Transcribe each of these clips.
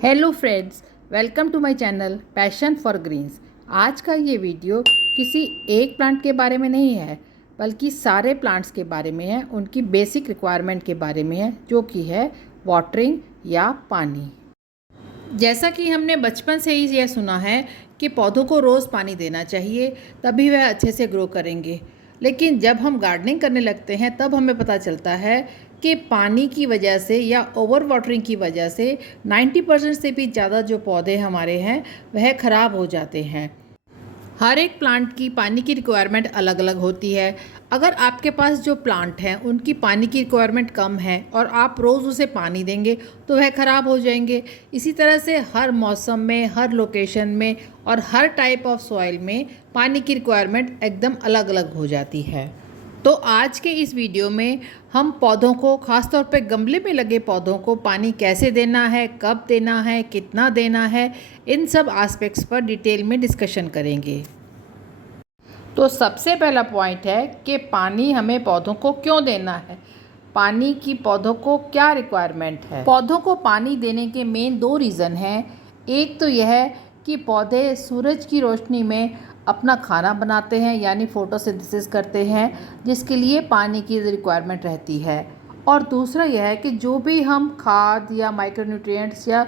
Hello friends, welcome to my channel passion for greens. आज का ये वीडियो किसी एक प्लांट के बारे में नहीं है, बल्कि सारे प्लांट्स के बारे में है, उनकी बेसिक रिक्वायरमेंट के बारे में है, जो कि है वाटरिंग या पानी। जैसा कि हमने बचपन से ही यह सुना है कि पौधों को रोज़ पानी देना चाहिए, तभी वह अच्छे से ग्रो करेंगे। लेकिन जब हम गार्डनिंग करने लगते हैं तब हमें पता चलता है कि पानी की वजह से या ओवर वाटरिंग की वजह से 90% से भी ज़्यादा जो पौधे हमारे हैं वह ख़राब हो जाते हैं। हर एक प्लांट की पानी की रिक्वायरमेंट अलग अलग होती है। अगर आपके पास जो प्लांट हैं उनकी पानी की रिक्वायरमेंट कम है और आप रोज़ उसे पानी देंगे तो वह ख़राब हो जाएंगे। इसी तरह से हर मौसम में, हर लोकेशन में और हर टाइप ऑफ सॉइल में पानी की रिक्वायरमेंट एकदम अलग अलग हो जाती है। तो आज के इस वीडियो में हम पौधों को, ख़ासतौर पे गमले में लगे पौधों को पानी कैसे देना है, कब देना है, कितना देना है, इन सब एस्पेक्ट्स पर डिटेल में डिस्कशन करेंगे। तो सबसे पहला पॉइंट है कि पानी हमें पौधों को क्यों देना है, पानी की पौधों को क्या रिक्वायरमेंट है। पौधों को पानी देने के मेन दो रीज़न हैं। एक तो यह है कि पौधे सूरज की रोशनी में अपना खाना बनाते हैं, यानी फोटोसिंथेसिस करते हैं, जिसके लिए पानी की रिक्वायरमेंट रहती है। और दूसरा यह है कि जो भी हम खाद या माइक्रोन्यूट्रिएंट्स या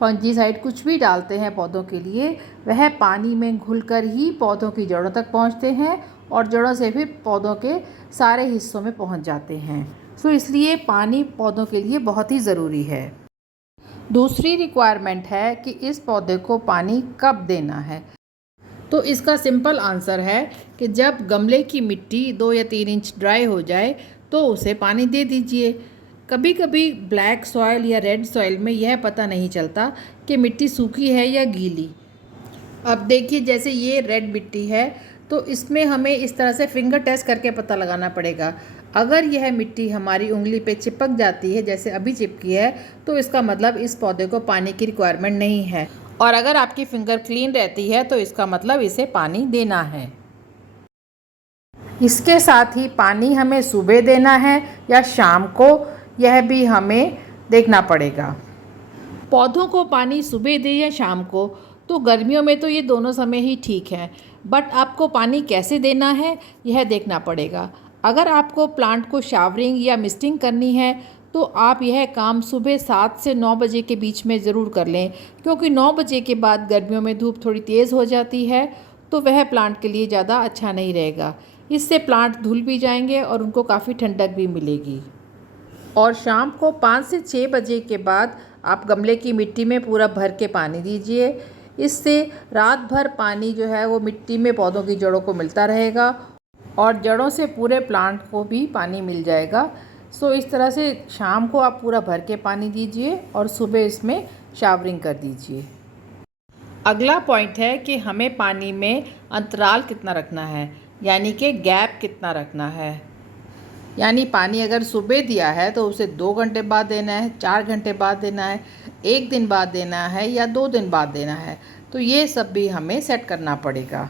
फंजीसाइड कुछ भी डालते हैं पौधों के लिए, वह पानी में घुलकर ही पौधों की जड़ों तक पहुंचते हैं और जड़ों से भी पौधों के सारे हिस्सों में पहुंच जाते हैं। सो इसलिए पानी पौधों के लिए बहुत ही ज़रूरी है। दूसरी रिक्वायरमेंट है कि इस पौधे को पानी कब देना है। तो इसका सिंपल आंसर है कि जब गमले की मिट्टी 2 या 3 इंच ड्राई हो जाए तो उसे पानी दे दीजिए। कभी कभी ब्लैक सॉइल या रेड सॉइल में यह पता नहीं चलता कि मिट्टी सूखी है या गीली। अब देखिए, जैसे ये रेड मिट्टी है तो इसमें हमें इस तरह से फिंगर टेस्ट करके पता लगाना पड़ेगा। अगर यह मिट्टी हमारी उंगली पे चिपक जाती है, जैसे अभी चिपकी है, तो इसका मतलब इस पौधे को पानी की रिक्वायरमेंट नहीं है। और अगर आपकी फिंगर क्लीन रहती है तो इसका मतलब इसे पानी देना है। इसके साथ ही पानी हमें सुबह देना है या शाम को, यह भी हमें देखना पड़ेगा। पौधों को पानी सुबह दे या शाम को, तो गर्मियों में तो ये दोनों समय ही ठीक है, बट आपको पानी कैसे देना है यह देखना पड़ेगा। अगर आपको प्लांट को शावरिंग या मिस्टिंग करनी है तो आप यह काम सुबह 7 से 9 बजे के बीच में ज़रूर कर लें, क्योंकि 9 बजे के बाद गर्मियों में धूप थोड़ी तेज़ हो जाती है, तो वह प्लांट के लिए ज़्यादा अच्छा नहीं रहेगा। इससे प्लांट धुल भी जाएंगे और उनको काफ़ी ठंडक भी मिलेगी। और शाम को 5 से 6 बजे के बाद आप गमले की मिट्टी में पूरा भर के पानी दीजिए। इससे रात भर पानी जो है वो मिट्टी में पौधों की जड़ों को मिलता रहेगा और जड़ों से पूरे प्लांट को भी पानी मिल जाएगा। सो इस तरह से शाम को आप पूरा भर के पानी दीजिए और सुबह इसमें शावरिंग कर दीजिए। अगला पॉइंट है कि हमें पानी में अंतराल कितना रखना है, यानी कि गैप कितना रखना है। यानी पानी अगर सुबह दिया है तो उसे 2 घंटे बाद देना है, 4 घंटे बाद देना है, 1 दिन बाद देना है या 2 दिन बाद देना है। तो ये सब भी हमें सेट करना पड़ेगा।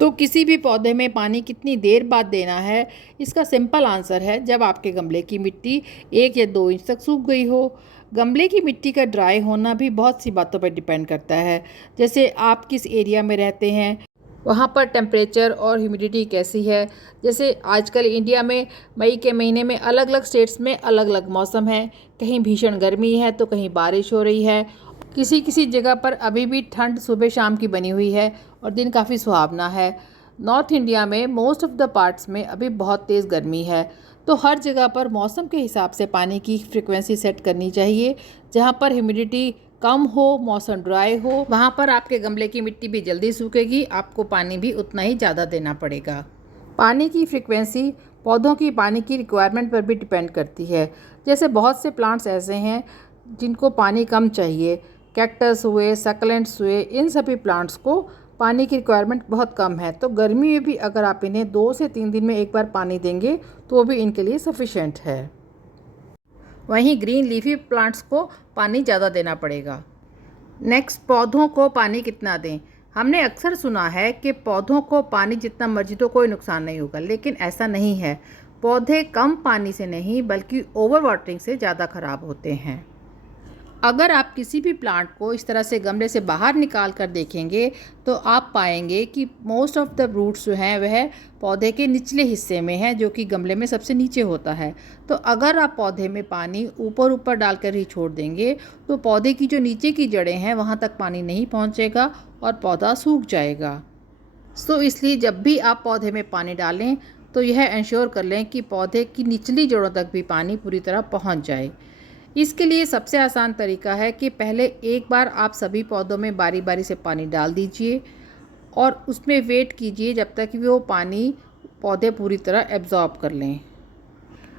तो किसी भी पौधे में पानी कितनी देर बाद देना है, इसका सिंपल आंसर है जब आपके गमले की मिट्टी 1 या 2 इंच तक सूख गई हो। गमले की मिट्टी का ड्राई होना भी बहुत सी बातों पर डिपेंड करता है, जैसे आप किस एरिया में रहते हैं, वहाँ पर टेम्परेचर और ह्यूमिडिटी कैसी है। जैसे आजकल इंडिया में मई के महीने में अलग अलग स्टेट्स में अलग अलग मौसम है, कहीं भीषण गर्मी है तो कहीं बारिश हो रही है, किसी किसी जगह पर अभी भी ठंड सुबह शाम की बनी हुई है और दिन काफ़ी सुहावना है। नॉर्थ इंडिया में मोस्ट ऑफ द पार्ट्स में अभी बहुत तेज़ गर्मी है। तो हर जगह पर मौसम के हिसाब से पानी की फ्रिक्वेंसी सेट करनी चाहिए। जहाँ पर ह्यूमिडिटी कम हो, मौसम ड्राई हो, वहाँ पर आपके गमले की मिट्टी भी जल्दी सूखेगी, आपको पानी भी उतना ही ज़्यादा देना पड़ेगा। पानी की फ्रिक्वेंसी पौधों की पानी की रिक्वायरमेंट पर भी डिपेंड करती है। जैसे बहुत से प्लांट्स ऐसे हैं जिनको पानी कम चाहिए, कैक्टस हुए, सक्लेंट्स हुए, इन सभी प्लांट्स को पानी की रिक्वायरमेंट बहुत कम है। तो गर्मी में भी अगर आप इन्हें 2 से 3 दिन में एक बार पानी देंगे तो वो भी इनके लिए सफिशेंट है। वहीं ग्रीन लीफी प्लांट्स को पानी ज़्यादा देना पड़ेगा। नेक्स्ट, पौधों को पानी कितना दें। हमने अक्सर सुना है कि पौधों को पानी जितना मर्जी तो कोई नुकसान नहीं होगा, लेकिन ऐसा नहीं है। पौधे कम पानी से नहीं बल्कि ओवर वाटरिंग से ज़्यादा ख़राब होते हैं। अगर आप किसी भी प्लांट को इस तरह से गमले से बाहर निकाल कर देखेंगे तो आप पाएंगे कि मोस्ट ऑफ द रूट्स जो हैं वह पौधे के निचले हिस्से में है, जो कि गमले में सबसे नीचे होता है। तो अगर आप पौधे में पानी ऊपर ऊपर डालकर ही छोड़ देंगे तो पौधे की जो नीचे की जड़ें हैं वहाँ तक पानी नहीं पहुँचेगा और पौधा सूख जाएगा। सो इसलिए जब भी आप पौधे में पानी डालें तो यह इंश्योर कर लें कि पौधे की निचली जड़ों तक भी पानी पूरी तरह पहुँच जाए। इसके लिए सबसे आसान तरीका है कि पहले एक बार आप सभी पौधों में बारी बारी से पानी डाल दीजिए और उसमें वेट कीजिए जब तक कि वो पानी पौधे पूरी तरह एब्जॉर्ब कर लें।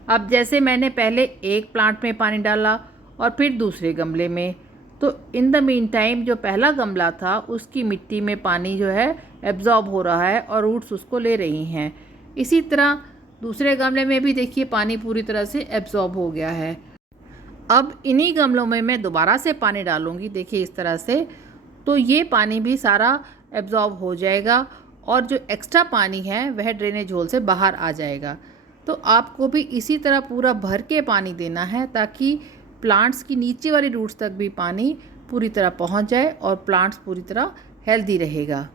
अब जैसे मैंने पहले एक प्लांट में पानी डाला और फिर दूसरे गमले में, तो इन द मीन टाइम जो पहला गमला था उसकी मिट्टी में पानी जो है एब्जॉर्ब हो रहा है और रूट्स उसको ले रही हैं। इसी तरह दूसरे गमले में भी देखिए पानी पूरी तरह से एब्जॉर्ब हो गया है। अब इन्हीं गमलों में मैं दोबारा से पानी डालूंगी, देखिए इस तरह से, तो ये पानी भी सारा एब्जॉर्ब हो जाएगा और जो एक्स्ट्रा पानी है वह ड्रेनेज होल से बाहर आ जाएगा। तो आपको भी इसी तरह पूरा भर के पानी देना है ताकि प्लांट्स की नीचे वाली रूट्स तक भी पानी पूरी तरह पहुंच जाए और प्लांट्स पूरी तरह हेल्दी रहेगा।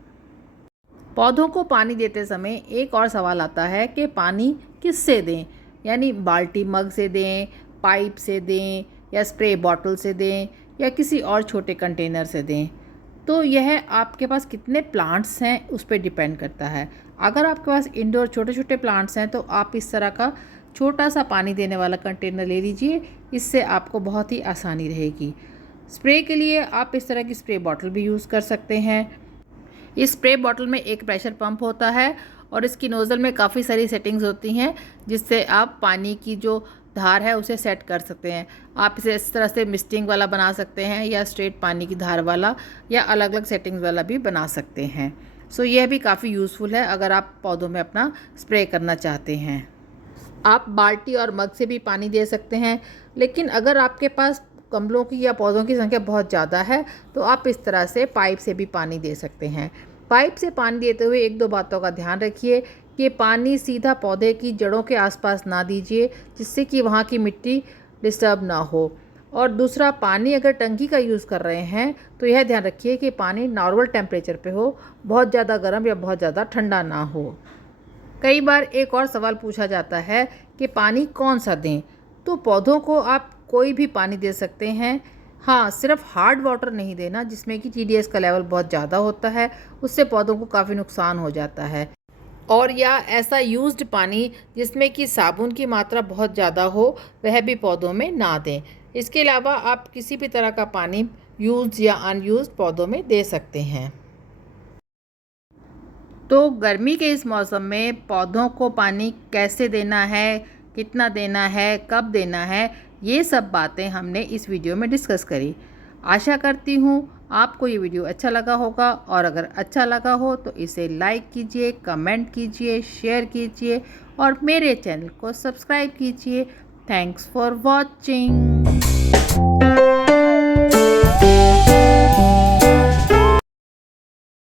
पौधों को पानी देते समय एक और सवाल आता है कि पानी किससे दें, यानी बाल्टी मग से दें, पाइप से दें या स्प्रे बॉटल से दें या किसी और छोटे कंटेनर से दें। तो यह आपके पास कितने प्लांट्स हैं उस पर डिपेंड करता है। अगर आपके पास इंडोर छोटे छोटे प्लांट्स हैं तो आप इस तरह का छोटा सा पानी देने वाला कंटेनर ले लीजिए, इससे आपको बहुत ही आसानी रहेगी। स्प्रे के लिए आप इस तरह की स्प्रे बॉटल भी यूज़ कर सकते हैं। इस स्प्रे बॉटल में एक प्रेशर पंप होता है और इसकी नोज़ल में काफ़ी सारी सेटिंग्स होती हैं जिससे आप पानी की जो धार है उसे सेट कर सकते हैं। आप इसे इस तरह से मिस्टिंग वाला बना सकते हैं या स्ट्रेट पानी की धार वाला या अलग अलग सेटिंग्स वाला भी बना सकते हैं। सो यह भी काफ़ी यूज़फुल है अगर आप पौधों में अपना स्प्रे करना चाहते हैं। आप बाल्टी और मग से भी पानी दे सकते हैं, लेकिन अगर आपके पास गमलों की या पौधों की संख्या बहुत ज़्यादा है तो आप इस तरह से पाइप से भी पानी दे सकते हैं। पाइप से पानी देते हुए एक दो बातों का ध्यान रखिए कि पानी सीधा पौधे की जड़ों के आसपास ना दीजिए, जिससे कि वहाँ की मिट्टी डिस्टर्ब ना हो। और दूसरा, पानी अगर टंकी का यूज़ कर रहे हैं तो यह ध्यान रखिए कि पानी नॉर्मल टेम्परेचर पे हो, बहुत ज़्यादा गर्म या बहुत ज़्यादा ठंडा ना हो। कई बार एक और सवाल पूछा जाता है कि पानी कौन सा दें। तो पौधों को आप कोई भी पानी दे सकते हैं। हाँ, सिर्फ हार्ड वाटर नहीं देना जिसमें कि TDS का लेवल बहुत ज़्यादा होता है, उससे पौधों को काफ़ी नुकसान हो जाता है। और या ऐसा यूज्ड पानी जिसमें कि साबुन की मात्रा बहुत ज़्यादा हो वह भी पौधों में ना दें। इसके अलावा आप किसी भी तरह का पानी यूज्ड या अनयूज्ड पौधों में दे सकते हैं। तो गर्मी के इस मौसम में पौधों को पानी कैसे देना है, कितना देना है, कब देना है, ये सब बातें हमने इस वीडियो में डिस्कस करी। आशा करती हूँ आपको ये वीडियो अच्छा लगा होगा और अगर अच्छा लगा हो तो इसे लाइक कीजिए, कमेंट कीजिए, शेयर कीजिए और मेरे चैनल को सब्सक्राइब कीजिए। Thanks for watching.